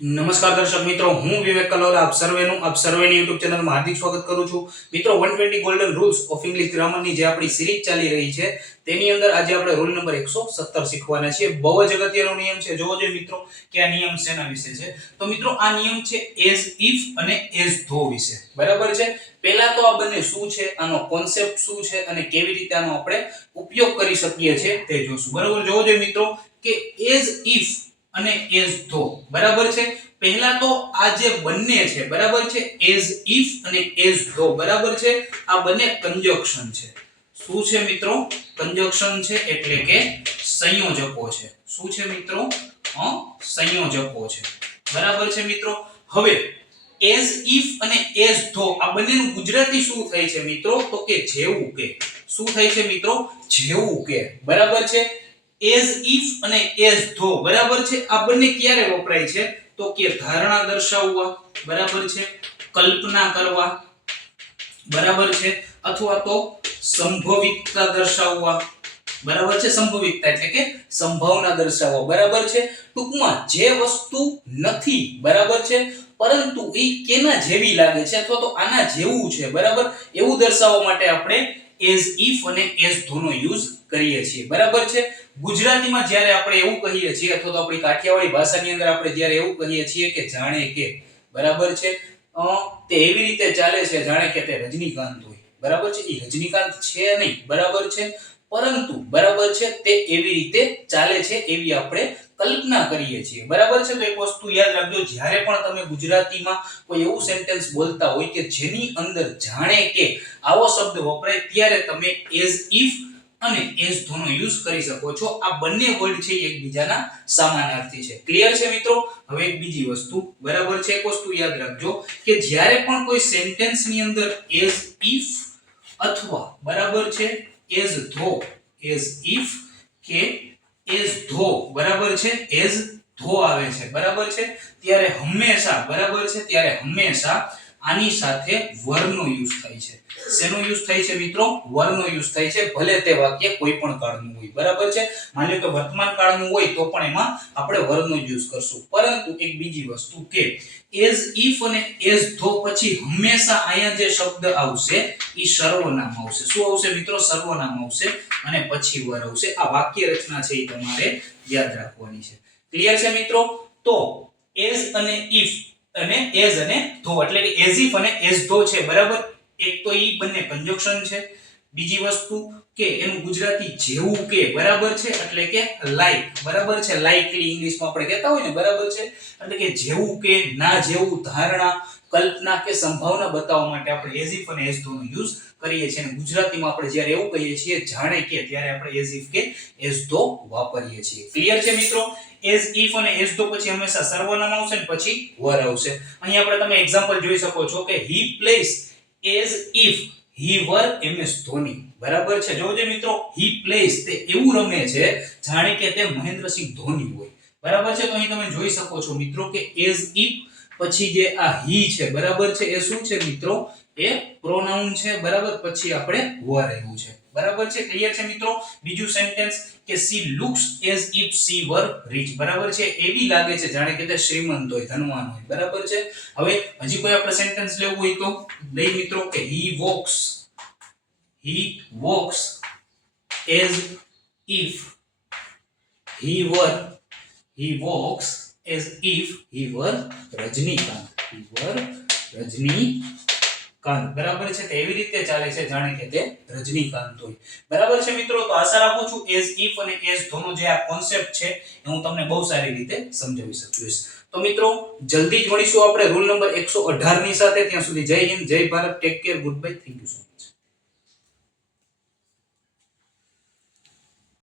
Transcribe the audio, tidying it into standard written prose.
નમસ્કાર દર્શક મિત્રો, હું વિવેક કલોલા આપ સર્વેની યુટ્યુબ ચેનલમાં હાર્દિક સ્વાગત કરું છું. મિત્રો 120 ગોલ્ડન રૂલ્સ ઓફ ઇંગ્લિશ ગ્રામરની જે આપણી સિરીઝ ચાલી રહી છે તેની અંદર આજે આપણે રૂલ નંબર 117 શીખવાના છીએ. બહુ જ અગત્યનો નિયમ છે. જોવો જોઈએ મિત્રો કે આ નિયમ શેના વિશે છે. તો મિત્રો આ નિયમ છે એઝ ઇફ અને એઝ ધો વિશે. બરાબર છે. પહેલા તો આ બંને શું છે, આનો કોન્સેપ્ટ શું છે અને કેવી રીતે આનો આપણે ઉપયોગ કરી શકીએ છીએ તે જોશું. બરાબર. જોવો જોઈએ મિત્રો કે એઝ ઇફ અને એઝ ધો. બરાબર છે. પહેલા તો આ જે બંને છે બરાબર છે, એઝ ઇફ અને એઝ ધો બરાબર છે, આ બંને કંજક્શન છે. શું છે મિત્રો? કંજક્શન છે, એટલે કે સંયોજકો છે. શું છે મિત્રો? સંયોજકો છે. બરાબર છે મિત્રો. હવે એઝ ઇફ અને એઝ ધો આ બંનેનું ગુજરાતી શું થાય છે મિત્રો? તો કે જેવું કે. શું થાય છે મિત્રો? જેવું કે. બરાબર છે. એઝ ઇફ અને એઝ ધો બરાબર છે, આ બંને ક્યારે વપરાય છે? તો કે ધારણા દર્શાવવા, બરાબર છે, કલ્પના કરવા, બરાબર છે, અથવા તો સંભવિતતા દર્શાવવા. બરાબર છે. સંભવિતતા એટલે કે સંભાવના દર્શાવવા. બરાબર છે. ટૂંકમાં જે વસ્તુ નથી, બરાબર છે, પરંતુ એ કેના જેવી લાગે છે અથવા તો આના જેવું છે, બરાબર, એવું દર્શાવવા માટે આપણે એઝ ઇફ અને એઝ ધો નો યુઝ કરીએ છીએ. બરાબર છે. ગુજરાતીમાં જ્યારે આપણે એવું કહીએ છીએ અથવા તો આપણી કાઠિયાવાડી ભાષાની અંદર આપણે જ્યારે એવું કહીએ છીએ કે જાણે કે, બરાબર છે, તે એવી રીતે ચાલે છે જાણે કે તે રજનીકાંત હોય. બરાબર છે. એ રજનીકાંત છે નહીં, બરાબર છે, પરંતુ બરાબર છે તે એવી રીતે ચાલે છે એવી આપણે કલ્પના કરીએ છીએ. બરાબર છે. તો એક વસ્તુ યાદ રાખજો, જ્યારે પણ તમે ગુજરાતીમાં કોઈ એવું સેન્ટેન્સ બોલતા હોય કે જેની અંદર જાણે કે આવો શબ્દ વપરાય, ત્યારે તમે એઝ ઇફ અને એઝ ધો નો યુઝ કરી શકો છો. આ બંને વર્ડ છે એકબીજાના સમાનાર્થી છે. ક્લિયર છે મિત્રો? હવે એક બીજી વસ્તુ, બરાબર છે, એક વસ્તુ યાદ રાખજો કે જ્યારે પણ કોઈ સેન્ટેન્સ ની અંદર એઝ ઇફ અથવા બરાબર છે એઝ ધો, એઝ ઇફ કે એઝ ધો, બરાબર છે, એઝ ધો આવે છે, બરાબર છે, ત્યારે હંમેશા, બરાબર છે, ત્યારે હંમેશા આની સાથે વરનો યુઝ થાય છે. શેનો યુઝ થાય છે મિત્રો? વરનો યુઝ થાય છે. ભલે તે વાક્ય કોઈ પણ કાળનું હોય. બરાબર છે. માની લો કે વર્તમાન કાળનું હોય તો પણ એમાં આપણે વરનો યુઝ કરશું. પરંતુ એક બીજી વસ્તુ કે એઝ ઇફ અને એઝ ધો પછી હંમેશા અહીંયા જે શબ્દ આવશે એ સર્વનામ આવશે. શું આવશે મિત્રો? સર્વનામ આવશે અને પછી વર આવશે. આ વાક્ય રચના છે એ તમારે યાદ રાખવાની છે. ક્લિયર છે મિત્રો? તો એઝ અને ઇફ અને એઝ અને ધો એટલે કે એઝ ઇફ અને એઝ ધો છે, બરાબર. એક તો ઈ બંને કંજક્શન છે. બીજી વસ્તુ કે એનું ગુજરાતી જેવું કે, બરાબર છે, એટલે કે લાઈક, બરાબર છે, લાઈકલી ઇંગ્લિશમાં આપણે કહેતા હોય ને, બરાબર છે, એટલે કે જેવું કે, ના જેવું, ધારણા, કલ્પના કે સંભાવના બતાવવા માટે આપણે એઝ ઇફ અને એઝ ધો નો યુઝ કરીએ છીએ. અને ગુજરાતીમાં આપણે જ્યારે એવું કહીએ છીએ જાણે કે, ત્યારે આપણે એઝ ઇફ કે એઝ ધો વાપરીએ છીએ. ક્લિયર છે મિત્રો? એઝ ઇફ અને એઝ ધો પછી હંમેશા સર્વનામ આવશે ને પછી વર આવશે. અહીં આપણે તમે એક્ઝામ્પલ જોઈ શકો છો કે he plays as if he were MS Dhoni. બરાબર છે. જોજો મિત્રો, હી પ્લેસ તે એવું રમે છે જાણે કે તે મહેન્દ્રસિંહ ધોની હોય. બરાબર છે. તો અહીં તમે જોઈ શકો છો મિત્રો કે એઝ ઇફ પછી જે આ હી છે, બરાબર છે, એ શું છે મિત્રો? એ પ્રોનાઉન છે. બરાબર. પછી આપણે વર આવ્યું છે. બરાબર છે. ક્લિયર છે મિત્રો? બીજું સેન્ટેન્સ કે she looks as if she were rich. બરાબર છે. એવી લાગે છે જાણે કે તે શ્રીમંત હોય, ધનવાન હોય. બરાબર છે. હવે હજી કોઈ આપણે સેન્ટેન્સ લેવું હોય તો લઈ મિત્રો કે he walks as if he walks as if he were Rajnikant. he were Rajnikant. બરાબર છે. એવી રીતે ચાલે છે જાણે કે તે રજનીકાંત હોય. બરાબર છે મિત્રો? તો આશા રાખું છું એઝ ઇફ અને એઝ ધો નો જે આ કોન્સેપ્ટ છે એ હું તમને બહુ સારી રીતે સમજાવી શકીશ. તો મિત્રો જલ્દી જ મળીશું આપણે રૂલ નંબર 118 ની સાથે. ત્યાં સુધી જય હિન્દ, જય Bharat, take care, good bye, thank you so much.